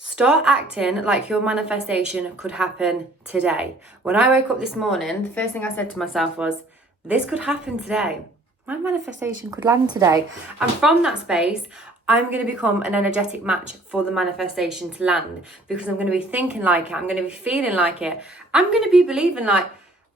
Start acting like your manifestation could happen today. When I woke up this morning, the first thing I said to myself was, this could happen today. My manifestation could land today. And from that space, I'm going to become an energetic match for the manifestation to land, because I'm going to be thinking like it. I'm going to be feeling like it. I'm going to be believing like,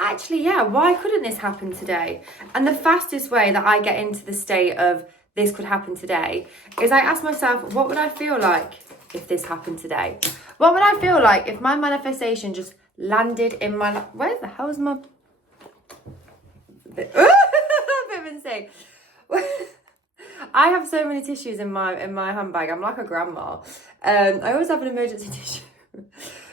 actually, yeah, why couldn't this happen today? And the fastest way that I get into the state of this could happen today is I ask myself, what would I feel like if this happened today? What would I feel like if my manifestation just landed in my life? Where the hell is my bit of insane. I have so many tissues in my handbag. I'm like a grandma. I always have an emergency tissue.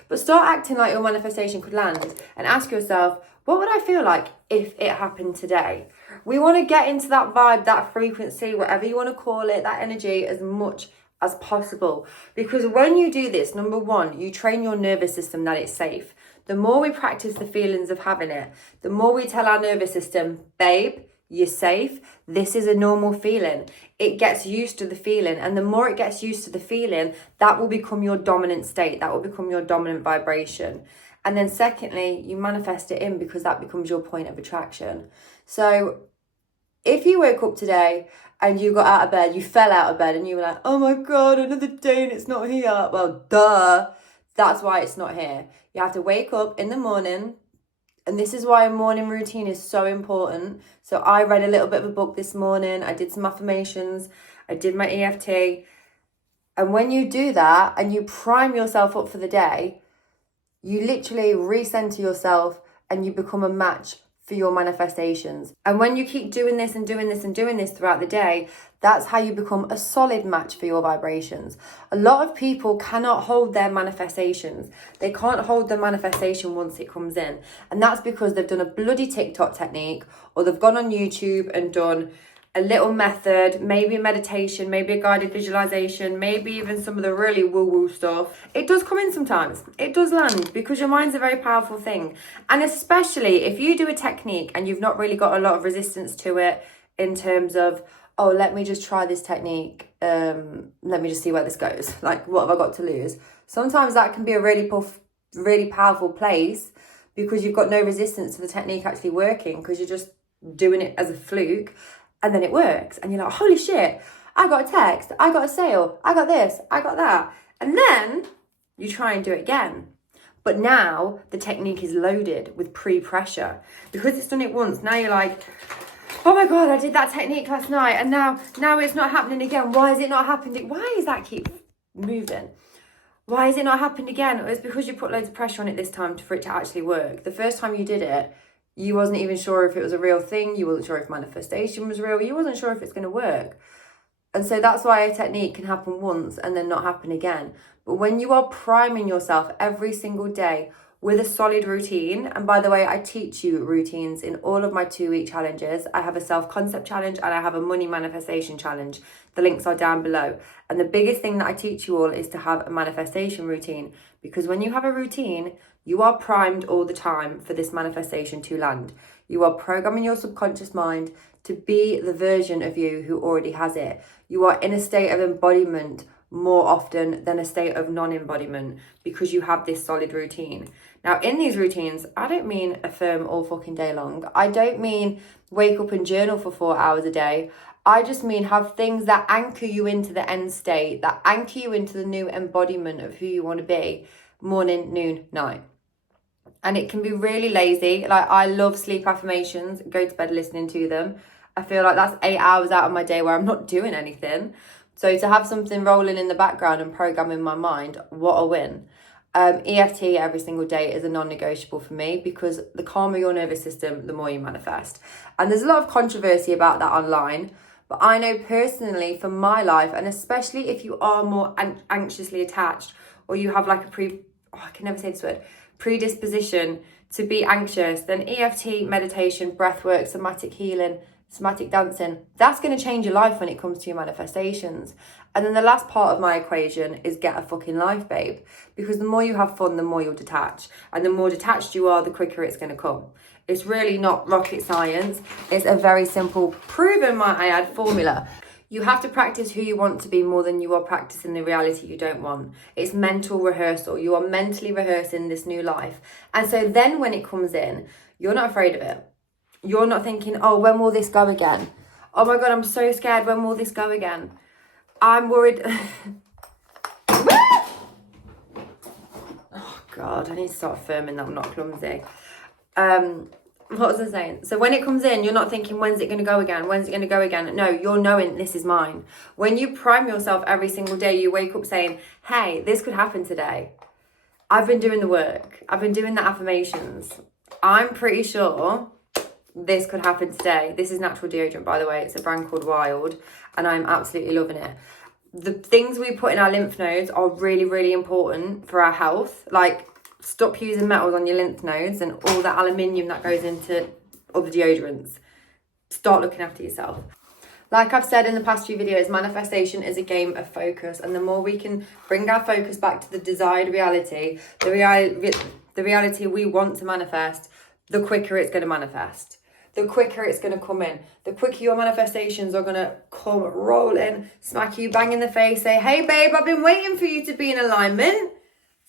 But start acting like your manifestation could land and ask yourself, what would I feel like if it happened today? We want to get into that vibe, that frequency, whatever you want to call it, that energy as much as possible. Because when you do this, number one, you train your nervous system that it's safe. The more we practice the feelings of having it, the more we tell our nervous system, babe, you're safe. This is a normal feeling. It gets used to the feeling. And the more it gets used to the feeling, that will become your dominant state. That will become your dominant vibration. And then secondly, you manifest it in, because that becomes your point of attraction. So if you woke up today and you got out of bed, you fell out of bed and you were like, oh my God, another day and it's not here. Well, duh, that's why it's not here. You have to wake up in the morning. And this is why a morning routine is so important. So I read a little bit of a book this morning. I did some affirmations. I did my EFT. And when you do that and you prime yourself up for the day, you literally recenter yourself and you become a match for your manifestations. And when you keep doing this and doing this and doing this throughout the day, that's how you become a solid match for your vibrations. A lot of people cannot hold their manifestations. They can't hold the manifestation once it comes in. And that's because they've done a bloody TikTok technique, or they've gone on YouTube and done a little method, maybe a meditation, maybe a guided visualization, maybe even some of the really woo-woo stuff. It does come in sometimes. It does land, because your mind's a very powerful thing. And especially if you do a technique and you've not really got a lot of resistance to it in terms of, oh, let me just try this technique. Let me just see where this goes. Like, what have I got to lose? Sometimes that can be a really powerful place, because you've got no resistance to the technique actually working, because you're just doing it as a fluke. And then it works. And you're like, holy shit, I got a text, I got a sale, I got this, I got that. And then you try and do it again. But now the technique is loaded with pre-pressure. Because it's done it once, now you're like, oh my God, I did that technique last night and now it's not happening again. Why is it not happening? Why is that keep moving? Why is it not happening again? It's because you put loads of pressure on it this time for it to actually work. The first time you did it, you wasn't even sure if it was a real thing. You wasn't sure if manifestation was real. You wasn't sure if it's going to work. And so that's why a technique can happen once and then not happen again. But when you are priming yourself every single day with a solid routine, and by the way, I teach you routines in all of my 2-week challenges. I have a self-concept challenge and I have a money manifestation challenge. The links are down below. And the biggest thing that I teach you all is to have a manifestation routine, because when you have a routine, you are primed all the time for this manifestation to land. You are programming your subconscious mind to be the version of you who already has it. You are in a state of embodiment more often than a state of non-embodiment, because you have this solid routine. Now, in these routines, I don't mean affirm all fucking day long. I don't mean wake up and journal for 4 hours a day. I just mean have things that anchor you into the end state, that anchor you into the new embodiment of who you want to be, morning, noon, night. And it can be really lazy. Like, I love sleep affirmations, go to bed listening to them. I feel like that's 8 hours out of my day where I'm not doing anything. So to have something rolling in the background and programming my mind, what a win. EFT every single day is a non-negotiable for me, because the calmer your nervous system, the more you manifest. And there's a lot of controversy about that online. But I know personally for my life, and especially if you are more anxiously attached, or you have like I can never say this word, predisposition to be anxious, then EFT, meditation, breathwork, somatic healing, somatic dancing, that's going to change your life when it comes to your manifestations. And then the last part of my equation is get a fucking life, babe. Because the more you have fun, the more you'll detach. And the more detached you are, the quicker it's going to come. It's really not rocket science. It's a very simple, proven, might I add, formula. You have to practice who you want to be more than you are practicing the reality you don't want. It's mental rehearsal. You are mentally rehearsing this new life. And so then when it comes in, you're not afraid of it. You're not thinking, oh, when will this go again? Oh my God, I'm so scared. When will this go again? I'm worried. Oh God, I need to start affirming that I'm not clumsy. What was I saying? So when it comes in, you're not thinking, when's it going to go again? When's it going to go again? No, you're knowing this is mine. When you prime yourself every single day, you wake up saying, hey, this could happen today. I've been doing the work. I've been doing the affirmations. I'm pretty sure this could happen today. This is natural deodorant, by the way. It's a brand called Wild, and I'm absolutely loving it. The things we put in our lymph nodes are really, really important for our health. Like, stop using metals on your lymph nodes and all that aluminium that goes into other deodorants. Start looking after yourself. Like I've said in the past few videos, manifestation is a game of focus. And the more we can bring our focus back to the desired reality, the reality we want to manifest, the quicker it's going to manifest. The quicker it's going to come in. The quicker your manifestations are going to come rolling, smack you bang in the face, say, hey babe, I've been waiting for you to be in alignment.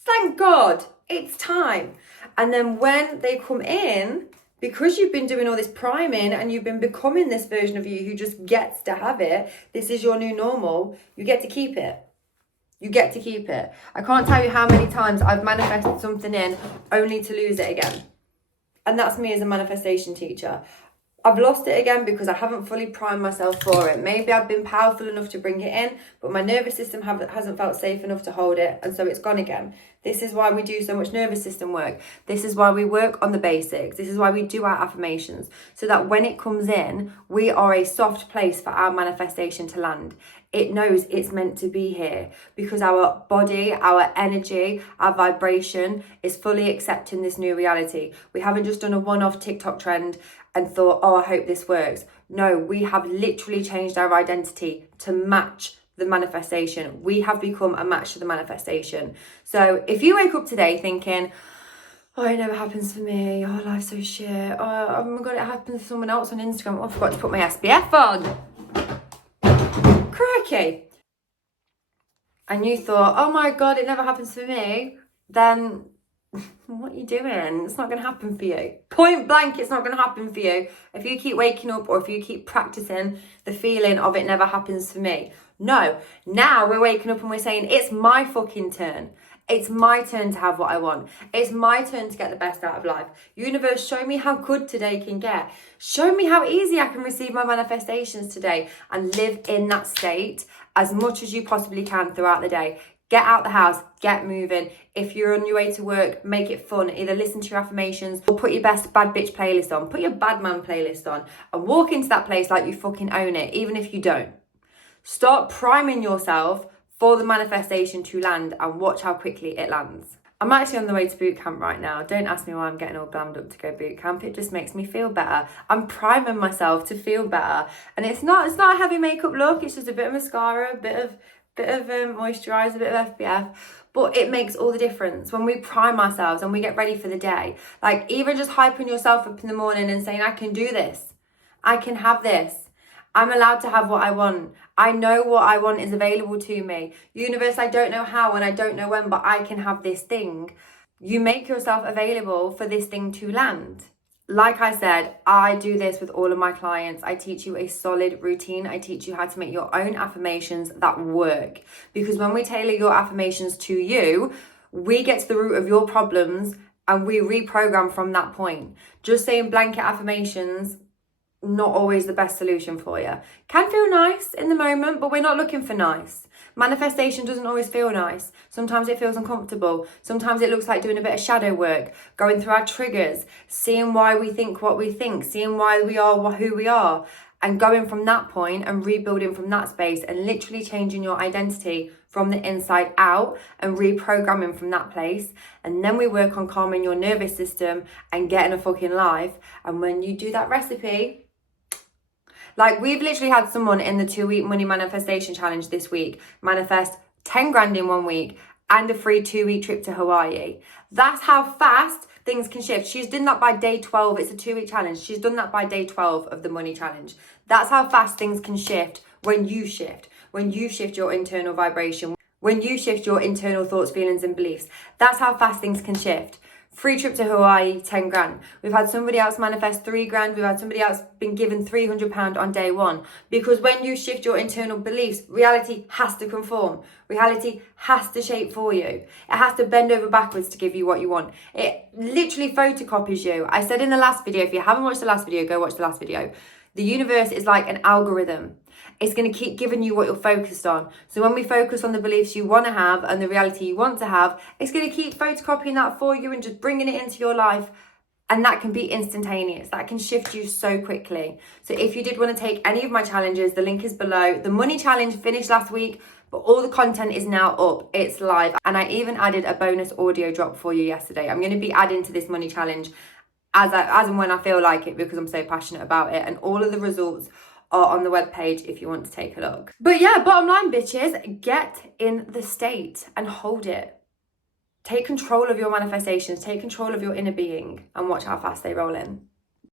Thank God, it's time. And then when they come in, because you've been doing all this priming and you've been becoming this version of you who just gets to have it, this is your new normal, you get to keep it. You get to keep it. I can't tell you how many times I've manifested something in only to lose it again. And that's me as a manifestation teacher. I've lost it again because I haven't fully primed myself for it. Maybe I've been powerful enough to bring it in, but my nervous system hasn't felt safe enough to hold it, and so it's gone again. This is why we do so much nervous system work. This is why we work on the basics. This is why we do our affirmations, so that when it comes in, we are a soft place for our manifestation to land. It knows it's meant to be here because our body, our energy, our vibration is fully accepting this new reality. We haven't just done a one-off TikTok trend and thought, oh, I hope this works. No, we have literally changed our identity to match the manifestation. We have become a match to the manifestation. So if you wake up today thinking, oh, it never happens for me. Oh, life's so shit. Oh my God, it happened to someone else on Instagram. Oh, I forgot to put my SPF on. Crikey. And you thought, oh my God, it never happens for me. Then what are you doing? It's not going to happen for you. Point blank, it's not going to happen for you. If you keep waking up or if you keep practicing the feeling of it never happens for me. No, now we're waking up and we're saying, it's my fucking turn. It's my turn to have what I want. It's my turn to get the best out of life. Universe, show me how good today can get. Show me how easy I can receive my manifestations today and live in that state as much as you possibly can throughout the day. Get out the house, get moving. If you're on your way to work, make it fun. Either listen to your affirmations or put your best bad bitch playlist on. Put your bad man playlist on and walk into that place like you fucking own it, even if you don't. Start priming yourself for the manifestation to land and watch how quickly it lands. I'm actually on the way to boot camp right now. Don't ask me why I'm getting all glammed up to go boot camp. It just makes me feel better. I'm priming myself to feel better. And it's not a heavy makeup look. It's just a bit of mascara, a bit of moisturiser, a bit of SPF, but it makes all the difference when we prime ourselves and we get ready for the day. Like, even just hyping yourself up in the morning and saying, I can do this, I can have this, I'm allowed to have what I want, I know what I want is available to me. Universe, I don't know how and I don't know when, but I can have this thing. You make yourself available for this thing to land. Like I said, I do this with all of my clients. I teach you a solid routine. I teach you how to make your own affirmations that work. Because when we tailor your affirmations to you, we get to the root of your problems and we reprogram from that point. Just saying blanket affirmations, not always the best solution for you. Can feel nice in the moment, but we're not looking for nice. Manifestation doesn't always feel nice. Sometimes it feels uncomfortable. Sometimes it looks like doing a bit of shadow work, going through our triggers, seeing why we think what we think, seeing why we are who we are, and going from that point and rebuilding from that space and literally changing your identity from the inside out and reprogramming from that place. And then we work on calming your nervous system and getting a fucking life. And when you do that recipe, like, we've literally had someone in the 2-week money manifestation challenge this week manifest 10 grand in 1 week and a free 2-week trip to Hawaii. That's how fast things can shift. She's done that by day 12. It's a 2-week challenge. She's done that by day 12 of the money challenge. That's how fast things can shift when you shift your internal vibration, when you shift your internal thoughts, feelings and beliefs. That's how fast things can shift. Free trip to Hawaii, 10 grand. We've had somebody else manifest 3 grand. We've had somebody else been given £300 on day one. Because when you shift your internal beliefs, reality has to conform. Reality has to shape for you. It has to bend over backwards to give you what you want. It literally photocopies you. I said in the last video, if you haven't watched the last video, go watch the last video. The universe is like an algorithm. It's going to keep giving you what you're focused on. So when we focus on the beliefs you want to have and the reality you want to have, it's going to keep photocopying that for you and just bringing it into your life. And that can be instantaneous. That can shift you so quickly. So if you did want to take any of my challenges, the link is below. The money challenge finished last week, but all the content is now up. It's live. And I even added a bonus audio drop for you yesterday. I'm going to be adding to this money challenge as and when I feel like it, because I'm so passionate about it. And all of the results are on the webpage if you want to take a look. But yeah, bottom line, bitches, get in the state and hold it. Take control of your manifestations, take control of your inner being, and watch how fast they roll in.